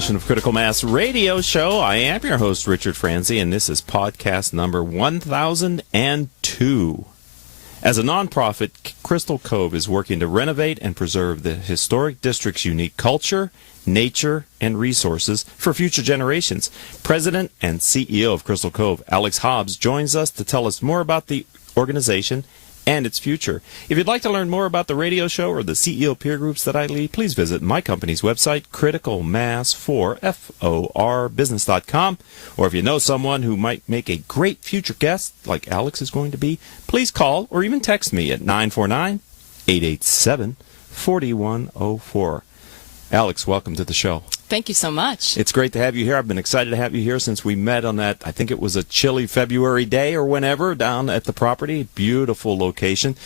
edition of Critical Mass Radio Show. I am your host, Richard Franzi, and this is podcast number 1002. As a nonprofit, Crystal Cove is working to renovate and preserve the historic district's unique culture, nature, and resources for future generations. President and CEO of Crystal Cove, Alix Hobbs, joins us to tell us more about the organization and its future. If you'd like to learn more about the radio show or the CEO peer groups that I lead, please visit my company's website, criticalmass4business.com. Or if you know someone who might make a great future guest, like Alix is going to be, please call or even text me at 949-887-4104. Alix, welcome to the show. Thank you so much. It's great to have you here. I've been excited to have you here since we met on that, I think it was a chilly February day or whenever, down at the property. Beautiful location.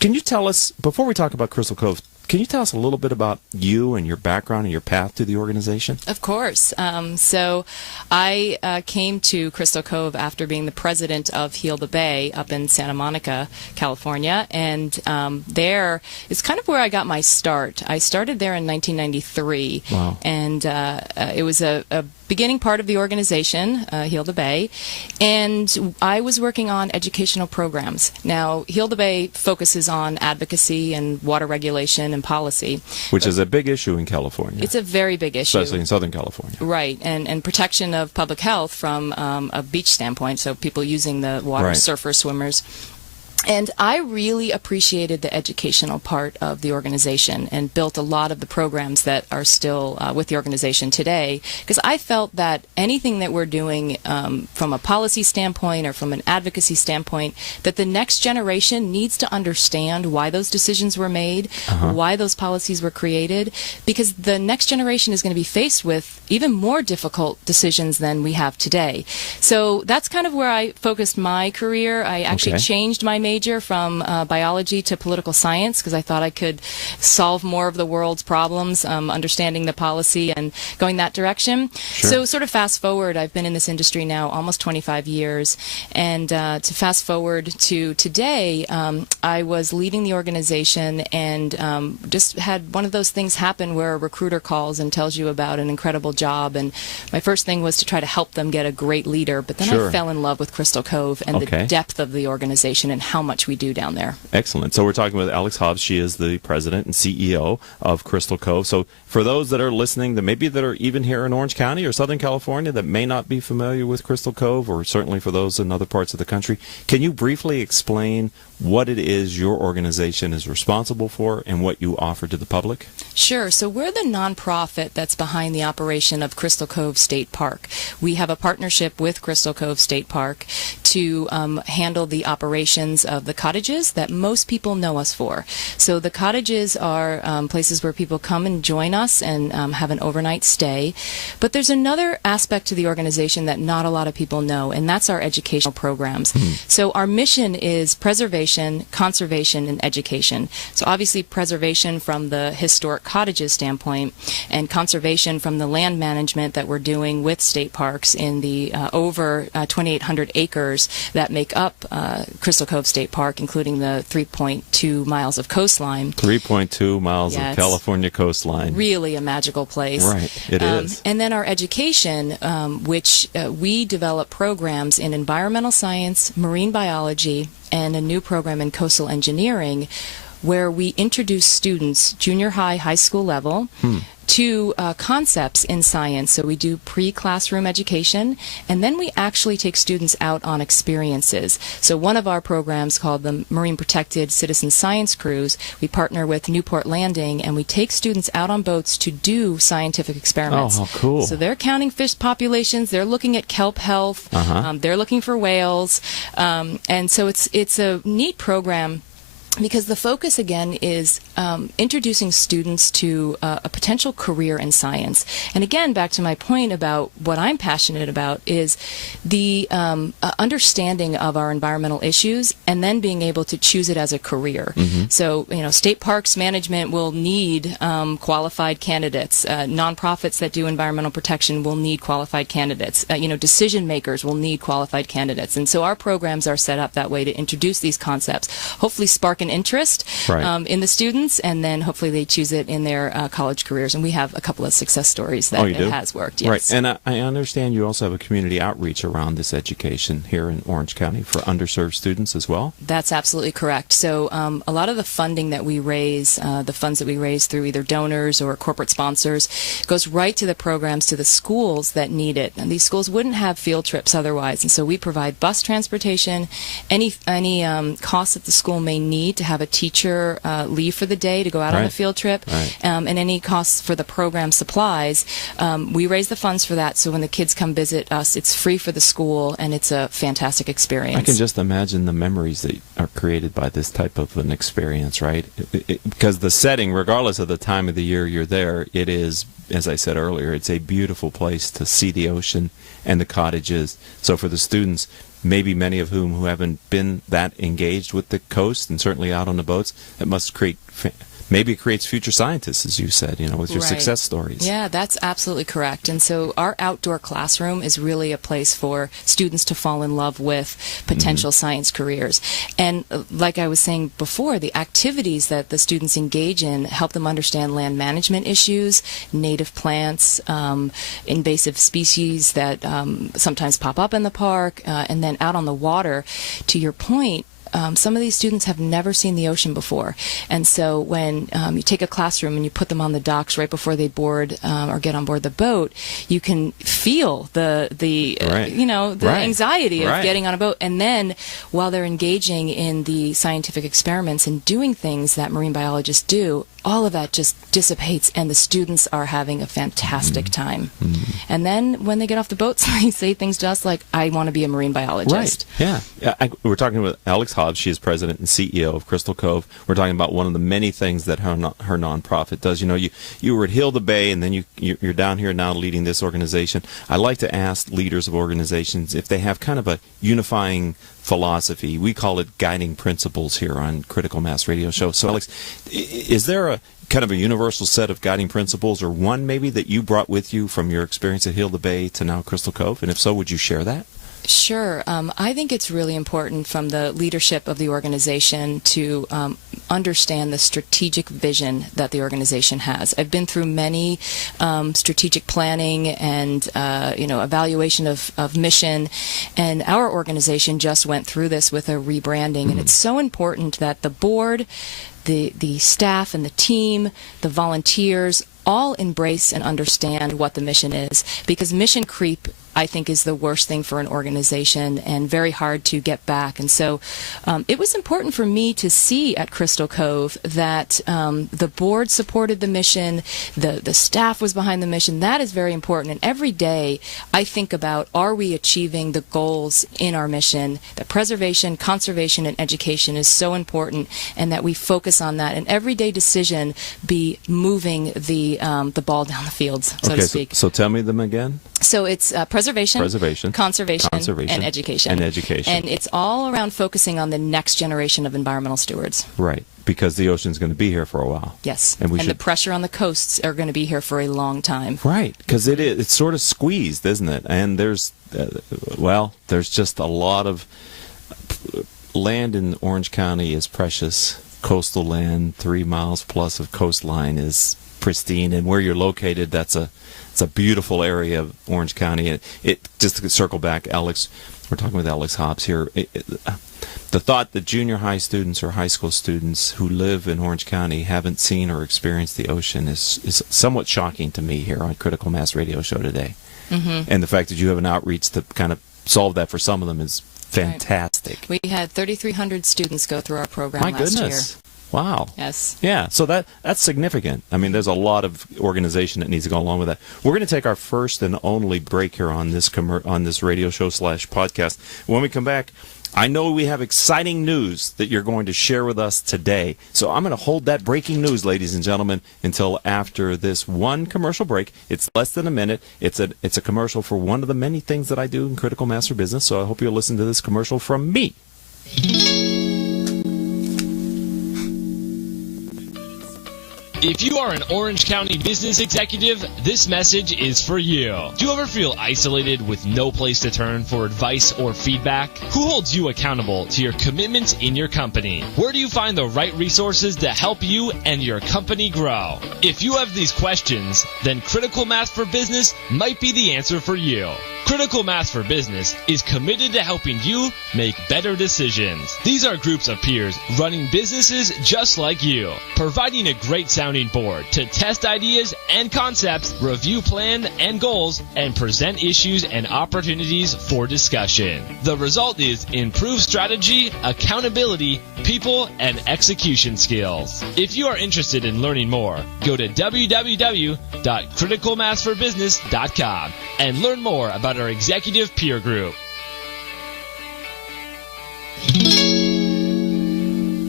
Can you tell us, before we talk about Crystal Cove, can you tell us a little bit about you and your background and your path to the organization? Of course. So I came to Crystal Cove after being the president of Heal the Bay up in Santa Monica, California. And there is kind of where I got my start. I started there in 1993. Wow. And it was a beginning part of the organization, Heal the Bay, and I was working on educational programs. Now, Heal the Bay focuses on advocacy and water regulation and policy. Which is a big issue in California. It's a very big issue. Especially in Southern California. Right, and protection of public health from a beach standpoint, so people using the water, right. Surfers, swimmers. And I really appreciated the educational part of the organization and built a lot of the programs that are still with the organization today, because I felt that anything that we're doing from a policy standpoint or from an advocacy standpoint, that the next generation needs to understand why those decisions were made, why those policies were created, because the next generation is going to be faced with even more difficult decisions than we have today. So that's kind of where I focused my career. I actually changed my major from biology to political science because I thought I could solve more of the world's problems, understanding the policy and going that direction. Sure. So sort of fast forward, I've been in this industry now almost 25 years, and to fast forward to today, I was leading the organization and just had one of those things happen where a recruiter calls and tells you about an incredible job, and my first thing was to try to help them get a great leader, but then I fell in love with Crystal Cove and the depth of the organization and how much we do down there. Excellent. So we're talking with Alix Hobbs. She is the president and CEO of Crystal Cove. So for those that are listening, that maybe that are even here in Orange County or Southern California that may not be familiar with Crystal Cove, or certainly for those in other parts of the country, can you briefly explain what it is your organization is responsible for and what you offer to the public? Sure. So we're the nonprofit that's behind the operation of Crystal Cove State Park. We have a partnership with Crystal Cove State Park to handle the operations of the cottages that most people know us for. So the cottages are places where people come and join us and have an overnight stay. But there's another aspect to the organization that not a lot of people know, and that's our educational programs. So our mission is preservation, conservation, and education. So obviously preservation from the historic cottages standpoint, and conservation from the land management that we're doing with state parks in the over 2,800 acres that make up Crystal Cove State Park, including the 3.2 miles of coastline. 3.2 miles of California coastline. Really a magical place. Right, it is. And then our education, which we develop programs in environmental science, marine biology, and a new program in coastal engineering, where we introduce students, junior high, high school level, to concepts in science. So we do pre-classroom education, and then we actually take students out on experiences. So one of our programs, called the Marine Protected Citizen Science Cruise, we partner with Newport Landing, and we take students out on boats to do scientific experiments. Oh, how cool. So they're counting fish populations, they're looking at kelp health, they're looking for whales, and so it's a neat program, because the focus, again, is introducing students to a potential career in science. And again, back to my point about what I'm passionate about is the understanding of our environmental issues and then being able to choose it as a career. So, you know, state parks management will need qualified candidates. Nonprofits that do environmental protection will need qualified candidates. You know, decision makers will need qualified candidates. And so our programs are set up that way to introduce these concepts, hopefully spark an interest in the students, and then hopefully they choose it in their college careers. And we have a couple of success stories that it has worked. Yes. Right. And I understand you also have a community outreach around this education here in Orange County for underserved students as well. That's absolutely correct. So a lot of the funding that we raise, the funds that we raise through either donors or corporate sponsors, goes right to the programs, to the schools that need it. And these schools wouldn't have field trips otherwise. And so we provide bus transportation, any costs that the school may need to have a teacher leave for the day to go out on a field trip, and any costs for the program supplies. We raise the funds for that, so when the kids come visit us, it's free for the school, and it's a fantastic experience. I can just imagine the memories that are created by this type of an experience, right? Because the setting, regardless of the time of the year you're there, it is, as I said earlier, it's a beautiful place to see the ocean and the cottages. So for the students, maybe many of whom who haven't been that engaged with the coast and certainly out on the boats, it must create, maybe it creates future scientists, as you said, with your success stories. Yeah, that's absolutely correct. And so our outdoor classroom is really a place for students to fall in love with potential science careers. And like I was saying before, the activities that the students engage in help them understand land management issues, native plants, invasive species that sometimes pop up in the park, and then out on the water. To your point, some of these students have never seen the ocean before, and so when you take a classroom and you put them on the docks right before they board or get on board the boat, you can feel the anxiety of getting on a boat, and then while they're engaging in the scientific experiments and doing things that marine biologists do, all of that just dissipates, and the students are having a fantastic time. And then when they get off the boats, they say things to us like, I want to be a marine biologist. Right, yeah. We're talking with Alix Hobbs. She is president and CEO of Crystal Cove. We're talking about one of the many things that her nonprofit does. You were at Hilda Bay, and then you're down here now leading this organization. I like to ask leaders of organizations if they have kind of a unifying philosophy. We call it guiding principles here on Critical Mass Radio Show. So, Alix, is there a kind of a universal set of guiding principles, or one maybe that you brought with you from your experience at Hilda Bay to now Crystal Cove? And if so, would you share that? Sure. I think it's really important from the leadership of the organization to understand the strategic vision that the organization has. I've been through many strategic planning and evaluation of mission, and our organization just went through this with a rebranding, and it's so important that the board, the staff and the team, the volunteers, all embrace and understand what the mission is, because mission creep, I think, is the worst thing for an organization and very hard to get back. And so it was important for me to see at Crystal Cove that the board supported the mission, the staff was behind the mission. That is very important. And every day I think about, are we achieving the goals in our mission? That preservation, conservation, and education is so important, and that we focus on that. And everyday decision be moving the ball down the fields, so to speak. So tell me them again. So it's preservation, conservation, and education. And it's all around focusing on the next generation of environmental stewards. Right, because the ocean's going to be here for a while. Yes, and the pressure on the coasts are going to be here for a long time. Right, because it's sort of squeezed, isn't it? And there's just a lot of land in Orange County is precious. Coastal land, 3 miles plus of coastline is pristine, and where you're located, it's a beautiful area of Orange County. It just to circle back, Alix, we're talking with Alix Hobbs here. The thought that junior high students or high school students who live in Orange County haven't seen or experienced the ocean is somewhat shocking to me here on Critical Mass Radio Show today. And the fact that you have an outreach to kind of solve that for some of them is fantastic. Right. We had 3,300 students go through our program last year. My goodness. Wow. Yes. Yeah, so that's significant. I mean, there's a lot of organization that needs to go along with that. We're going to take our first and only break here on this radio show / podcast. When we come back, I know we have exciting news that you're going to share with us today. So I'm going to hold that breaking news, ladies and gentlemen, until after this one commercial break. It's less than a minute. It's a commercial for one of the many things that I do in Critical Master Business. So I hope you'll listen to this commercial from me. If you are an Orange County business executive, this message is for you. Do you ever feel isolated with no place to turn for advice or feedback? Who holds you accountable to your commitments in your company? Where do you find the right resources to help you and your company grow? If you have these questions, then Critical Mass for Business might be the answer for you. Critical Mass for Business is committed to helping you make better decisions. These are groups of peers running businesses just like you, providing a great sounding board to test ideas and concepts, review plans and goals, and present issues and opportunities for discussion. The result is improved strategy, accountability, people, and execution skills. If you are interested in learning more, go to www.criticalmassforbusiness.com and learn more about our executive peer group.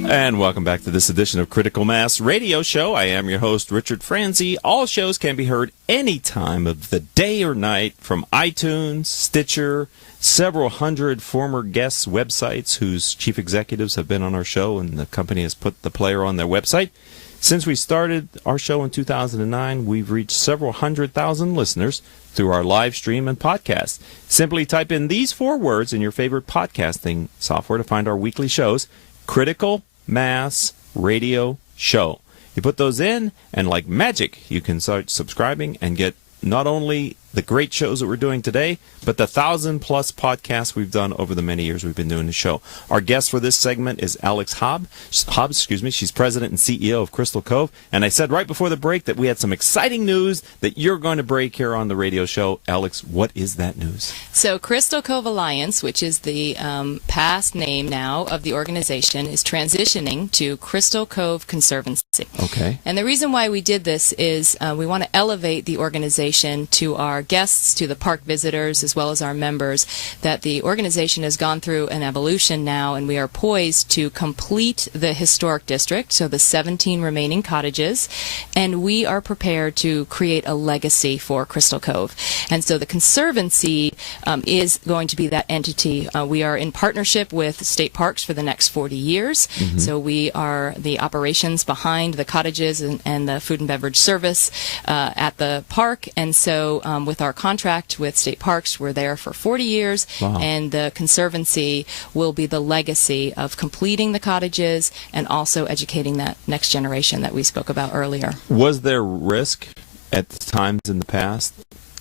And welcome back to this edition of Critical Mass Radio Show. I am your host, Richard Franzi. All shows can be heard any time of the day or night from iTunes, Stitcher, several hundred former guests' websites whose chief executives have been on our show, and the company has put the player on their website. Since we started our show in 2009, we've reached several 100,000 listeners through our live stream and podcast. Simply type in these 4 words in your favorite podcasting software to find our weekly shows, Critical Mass Radio Show. You put those in, and like magic, you can start subscribing and get not only the great shows that we're doing today, but the 1,000-plus podcasts we've done over the many years we've been doing the show. Our guest for this segment is Alix Hobbs. She's president and CEO of Crystal Cove. And I said right before the break that we had some exciting news that you're going to break here on the radio show. Alix, what is that news? So Crystal Cove Alliance, which is the past name now of the organization, is transitioning to Crystal Cove Conservancy. Okay. And the reason why we did this is we want to elevate the organization to our guests, to the park visitors, as well as our members, that the organization has gone through an evolution now, and we are poised to complete the historic district, so the 17 remaining cottages, and we are prepared to create a legacy for Crystal Cove. And so the Conservancy is going to be that entity. We are in partnership with state parks for the next 40 years, so we are the operations behind the cottages and the food and beverage service at the park, and so with our contract with state parks, we're there for 40 years, and the Conservancy will be the legacy of completing the cottages and also educating that next generation that we spoke about earlier. Was there risk at times in the past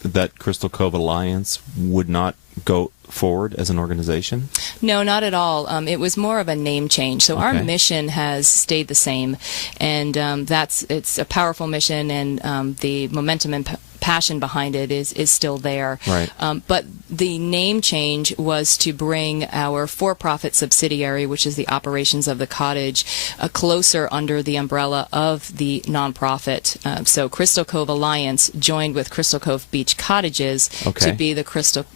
that Crystal Cove Alliance would not go forward as an organization? No, not at all. It was more of a name change. So our mission has stayed the same, and it's a powerful mission, and the momentum and passion behind it is still there. Right. But the name change was to bring our for-profit subsidiary, which is the operations of the cottage, closer under the umbrella of the nonprofit. So Crystal Cove Alliance joined with Crystal Cove Beach Cottages to be the Crystal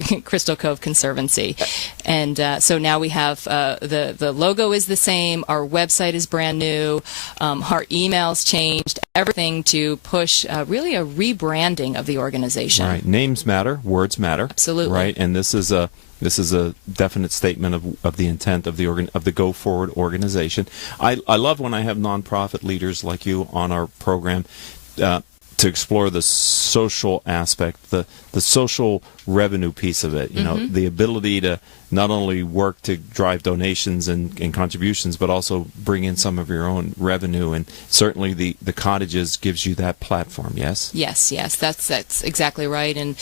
Cove Conservancy. And so now we have the logo is the same, our website is brand new, our emails changed, everything to push really a rebranding of the organization. Right. Names matter, words matter. Absolutely. Right. And this is a definite statement of the intent of the Go Forward organization. I love when I have nonprofit leaders like you on our program to explore the social aspect, the social revenue piece of it. You know, the ability to not only work to drive donations and contributions, but also bring in some of your own revenue. And certainly the cottages gives you that platform, yes? Yes, that's exactly right. And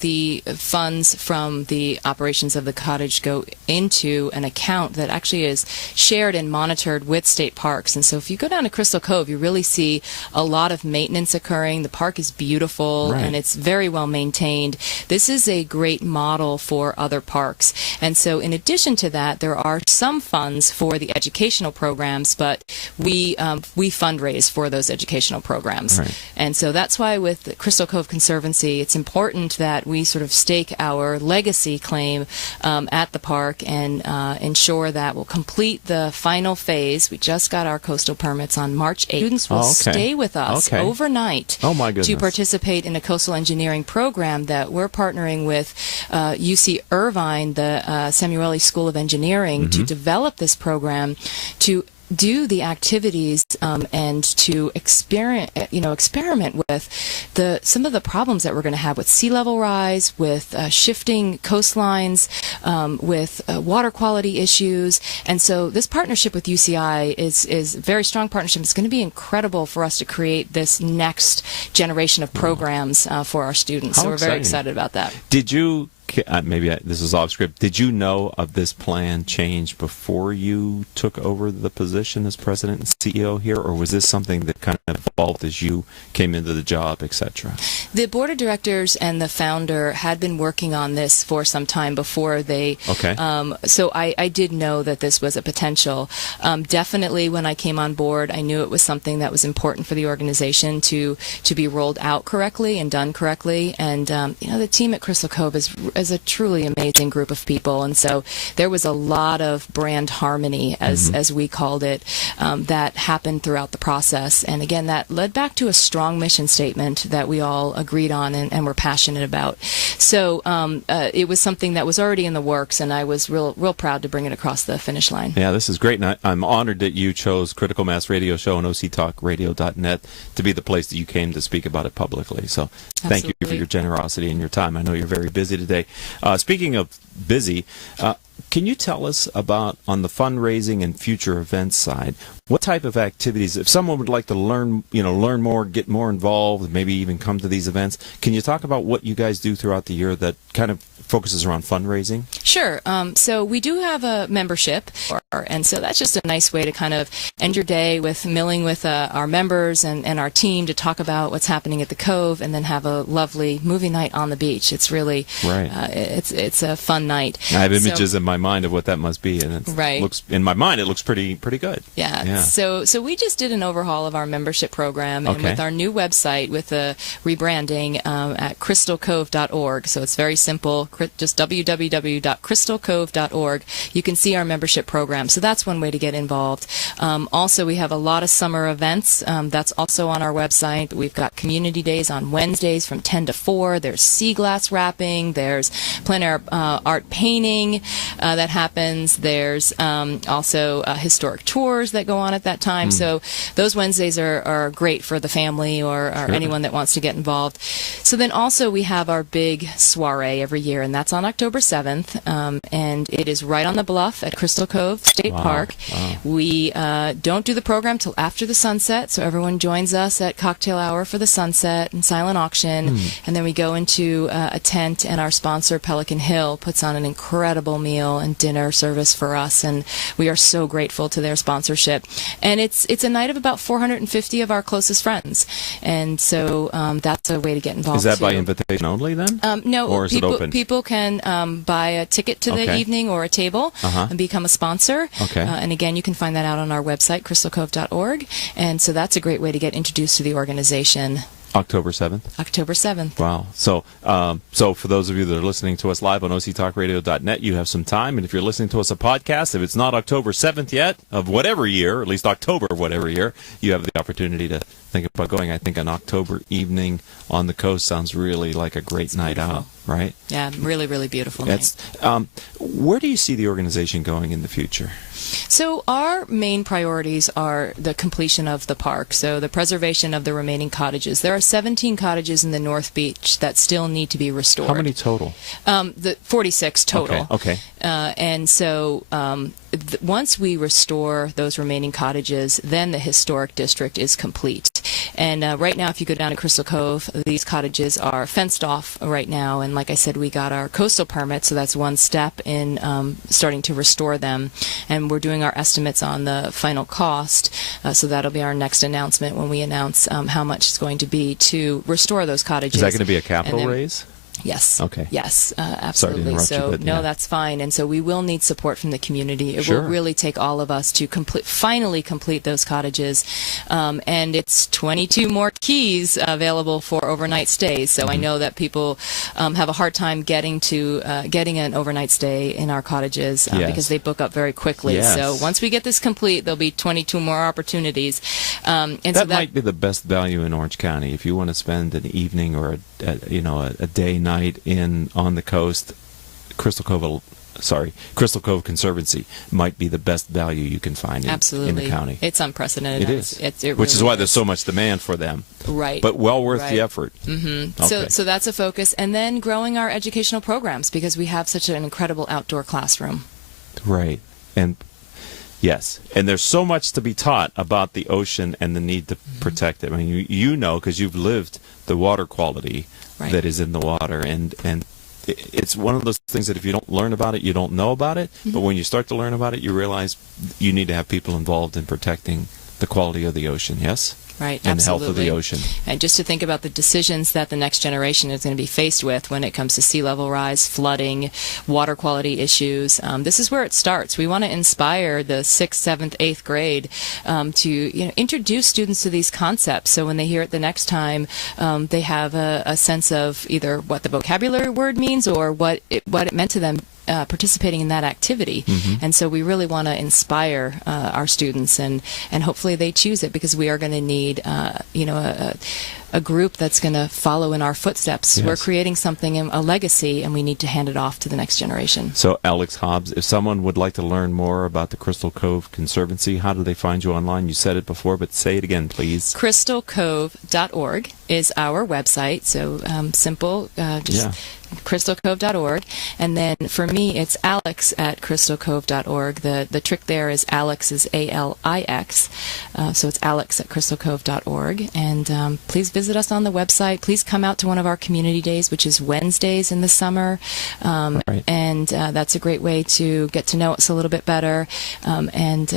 the funds from the operations of the cottage go into an account that actually is shared and monitored with state parks. And so if you go down to Crystal Cove, you really see a lot of maintenance occurring. The park is beautiful, and it's very well maintained. This is a great model for other parks. And so in addition to that, there are some funds for the educational programs, but we fundraise for those educational programs. Right. And so that's why with the Crystal Cove Conservancy, it's important that we sort of stake our legacy claim at the park and ensure that we'll complete the final phase. We just got our coastal permits on March 8th. Students will stay with us overnight to participate in a coastal engineering program that we're partnering with UC Irvine, the Samueli School of Engineering, to develop this program to do the activities and to experiment with some of the problems that we're going to have with sea level rise, with shifting coastlines, with water quality issues. And so this partnership with UCI is a very strong partnership. It's going to be incredible for us to create this next generation of programs for our students. How so we're very exciting. excited about that. Did you, this is off script, did you know of this plan change before you took over the position as president and CEO here, or was this something that kind of evolved as you came into the job, etc.? The board of directors and the founder had been working on this for some time before they. Okay. So I did know that this was a potential. Definitely, when I came on board, I knew it was something that was important for the organization to be rolled out correctly and done correctly. And the team at Crystal Cove is a truly amazing group of people, and so there was a lot of brand harmony, as we called it, that happened throughout the process. And again, that led back to a strong mission statement that we all agreed on and were passionate about. So it was something that was already in the works, and I was real proud to bring it across the finish line. Yeah, this is great, and I'm honored that you chose Critical Mass Radio Show and OCTalkRadio.net to be the place that you came to speak about it publicly. So thank you for your generosity and your time. I know you're very busy today. Speaking of busy, can you tell us about, on the fundraising and future events side, what type of activities, if someone would like to learn more, get more involved, maybe even come to these events, can you talk about what you guys do throughout the year that kind of focuses around fundraising? Sure. So we do have a membership, and so that's just a nice way to kind of end your day with milling with our members and our team to talk about what's happening at the Cove, and then have a lovely movie night on the beach. It's really, it's a fun night. I have images in my mind of what that must be, and Right. looks, in my mind, it looks pretty good. Yeah. So we just did an overhaul of our membership program, and with our new website, with the rebranding at crystalcove.org. So it's very simple. Just www.crystalcove.org. You can see our membership program. So that's one way to get involved. Also, we have a lot of summer events. That's also on our website. We've got community days on Wednesdays from 10 to 4. There's sea glass wrapping. There's plein air art painting that happens. There's also historic tours that go on at that time. So those Wednesdays are great for the family or anyone that wants to get involved. So then also we have our big soiree every year, and that's on October 7th, and it is right on the bluff at Crystal Cove State Park. Wow. We don't do the program till after the sunset, so everyone joins us at cocktail hour for the sunset and silent auction, and then we go into a tent, and our sponsor, Pelican Hill, puts on an incredible meal and dinner service for us, and we are so grateful to their sponsorship. And it's a night of about 450 of our closest friends, and so that's a way to get involved. Is that too. by invitation only then? No, or is it open? People can buy a ticket to the evening or a table and become a sponsor. And again, you can find that out on our website, crystalcove.org. And so that's a great way to get introduced to the organization. October 7th? October 7th. Wow. So for those of you that are listening to us live on OCTalkRadio.net, you have some time. And if you're listening to us a podcast, if it's not October 7th yet, of whatever year, or at least October of whatever year, you have the opportunity to think about going. I think an October evening on the coast sounds really like a great night out, right? Yeah, really, really beautiful night. Where do you see the organization going in the future? So our main priorities are the completion of the park, so the preservation of the remaining cottages. There are 17 cottages in the North Beach that still need to be restored. How many total? The 46 total. Okay. And so once we restore those remaining cottages, then the historic district is complete. And right now, if you go down to Crystal Cove, these cottages are fenced off right now. And like I said, we got our coastal permit, so that's one step in starting to restore them. And we're doing our estimates on the final cost, so that'll be our next announcement when we announce how much it's going to be to restore those cottages. Is that going to be a capital raise? Yes. Okay. Yes, absolutely. Sorry to interrupt you, but that's fine. And so we will need support from the community. It Sure. will really take all of us to finally complete those cottages. And it's 22 more keys available for overnight stays. So I know that people have a hard time getting an overnight stay in our cottages because they book up very quickly. Yes. So once we get this complete, there'll be 22 more opportunities. That might be the best value in Orange County if you want to spend an evening or a day night on the coast. Crystal Cove will Crystal Cove Conservancy might be the best value you can find in the county. It's unprecedented. It is. It really Which is why there's so much demand for them. Right. But well worth the effort. Mm-hmm. Okay. So that's a focus. And then growing our educational programs because we have such an incredible outdoor classroom. Right. And yes. And there's so much to be taught about the ocean and the need to protect it. I mean, you know, because you've lived the water quality that is in the water. And it's one of those things that if you don't learn about it, you don't know about it. But when you start to learn about it, you realize you need to have people involved in protecting the quality of the ocean, yes? Right, and absolutely. the health of the ocean. And just to think about the decisions that the next generation is going to be faced with when it comes to sea level rise, flooding, water quality issues. This is where it starts. We want to inspire the 6th, 7th, 8th grade to introduce students to these concepts. So when they hear it the next time, they have a sense of either what the vocabulary word means or what it meant to them participating in that activity. And so we really want to inspire our students, and hopefully they choose it because we are going to need a group that's going to follow in our footsteps. Yes. We're creating something, a legacy, and we need to hand it off to the next generation. So Alix Hobbs, if someone would like to learn more about the Crystal Cove Conservancy, how do they find you online? You said it before, but say it again, please. crystalcove.org is our website. So simple, crystalcove.org. And then for me, it's Alix at crystalcove.org. The trick there is Alix is ALIX. So it's Alix at crystalcove.org. And please visit us on the website. Please come out to one of our community days, which is Wednesdays in the summer. And that's a great way to get to know us a little bit better and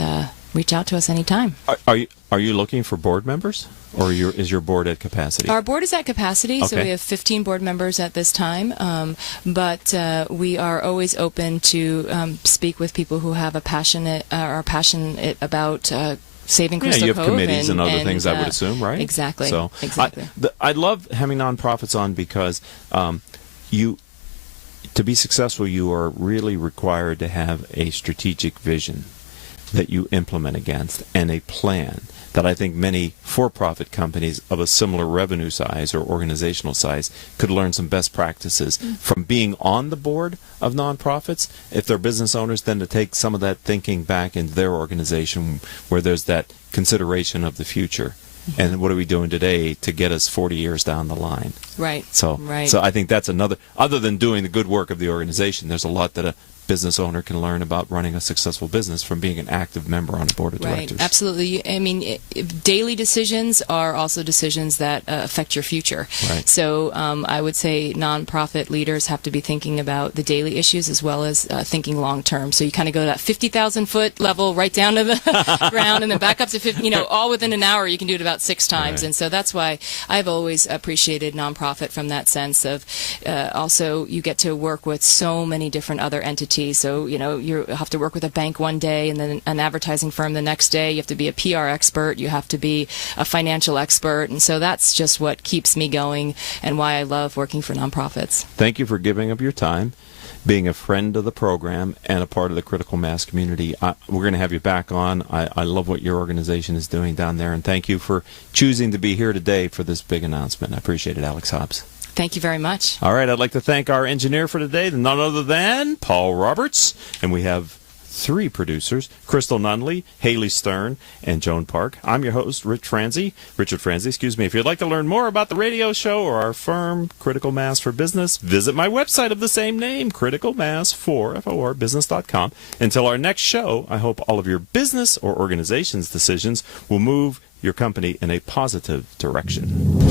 reach out to us anytime. Are you looking for board members? Or is your board at capacity? Our board is at capacity, so we have 15 board members at this time. But we are always open to speak with people who have are passionate about saving Crystal Cove. Cove. You have committees and other things, I would assume, right? Exactly. So exactly. I love having nonprofits on because to be successful, you are really required to have a strategic vision that you implement against and a plan that I think many for-profit companies of a similar revenue size or organizational size could learn some best practices from being on the board of nonprofits. If they're business owners, then to take some of that thinking back into their organization where there's that consideration of the future. And what are we doing today to get us 40 years down the line? Right. So I think that's another, other than doing the good work of the organization, there's a lot that a business owner can learn about running a successful business from being an active member on a board of directors. Right, absolutely. I mean, daily decisions are also decisions that affect your future. Right. So I would say nonprofit leaders have to be thinking about the daily issues as well as thinking long term. So you kind of go to that 50,000 foot level right down to the ground and then back up to 50, all within an hour. You can do it about 6 times. Right. And so that's why I've always appreciated nonprofit from that sense of also you get to work with so many different other entities. So, you have to work with a bank one day and then an advertising firm the next day. You have to be a PR expert. You have to be a financial expert. And so that's just what keeps me going and why I love working for nonprofits. Thank you for giving up your time, being a friend of the program and a part of the critical mass community. We're going to have you back on. I love what your organization is doing down there. And thank you for choosing to be here today for this big announcement. I appreciate it, Alix Hobbs. Thank you very much. All right, I'd like to thank our engineer for today, none other than Paul Roberts. And we have 3 producers, Crystal Nunley, Haley Stern, and Joan Park. I'm your host, Richard Franzi. If you'd like to learn more about the radio show or our firm, Critical Mass for Business, visit my website of the same name, criticalmass4business.com. Until our next show, I hope all of your business or organization's decisions will move your company in a positive direction.